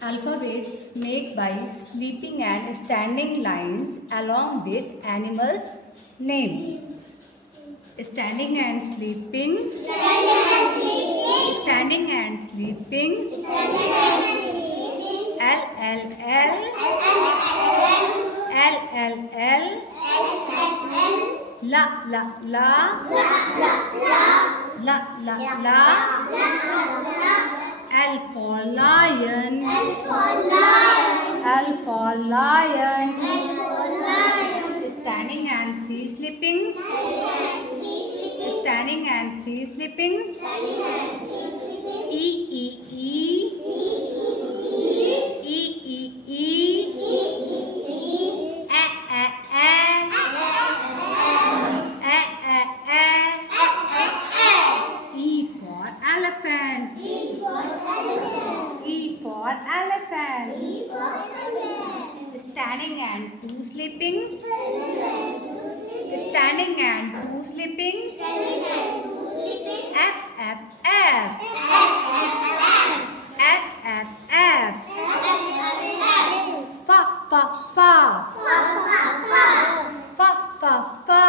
Alphabets make by sleeping and standing lines along with animals' name. Standing and sleeping. Standing and sleeping. L L L. L L L. La la la. La la la. L for lion. L for lion. Standing and three sleeping. Standing and three sleeping. E E E. E E E. A A A. A A A. E for elephant. E for elephant. Standing and two sleeping. Standing and two sleeping. F F F. F F F. Fa fa fa. Fa fa fa.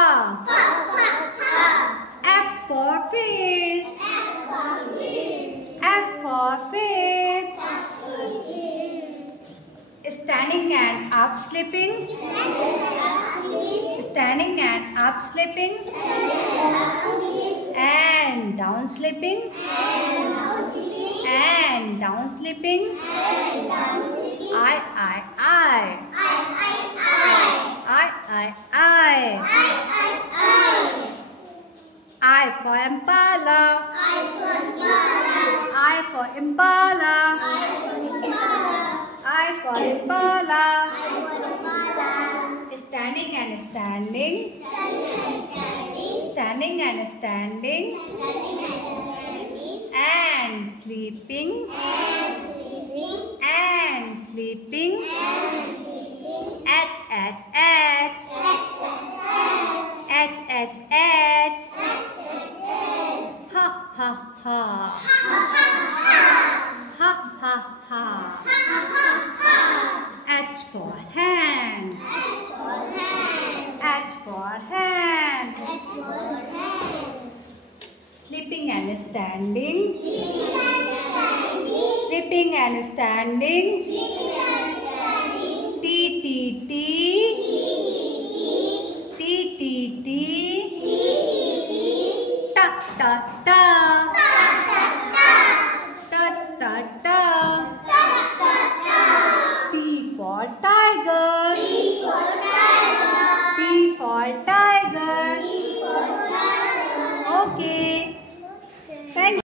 F for fish. F for fish. Standing and up sleeping. Standing and up sleeping. And down sleeping. And down sleeping. I. I for impala. I for impala. I for impala. Standing and standing. Standing and standing. And sleeping. And sleeping. H. Ha ha ha. Ha ha ha. H for hand. H for hand. Sleeping and standing. Sleeping and standing. T T T. T T T. Ta ta ta. Ta ta ta. T for tiger. T for tiger. Okay.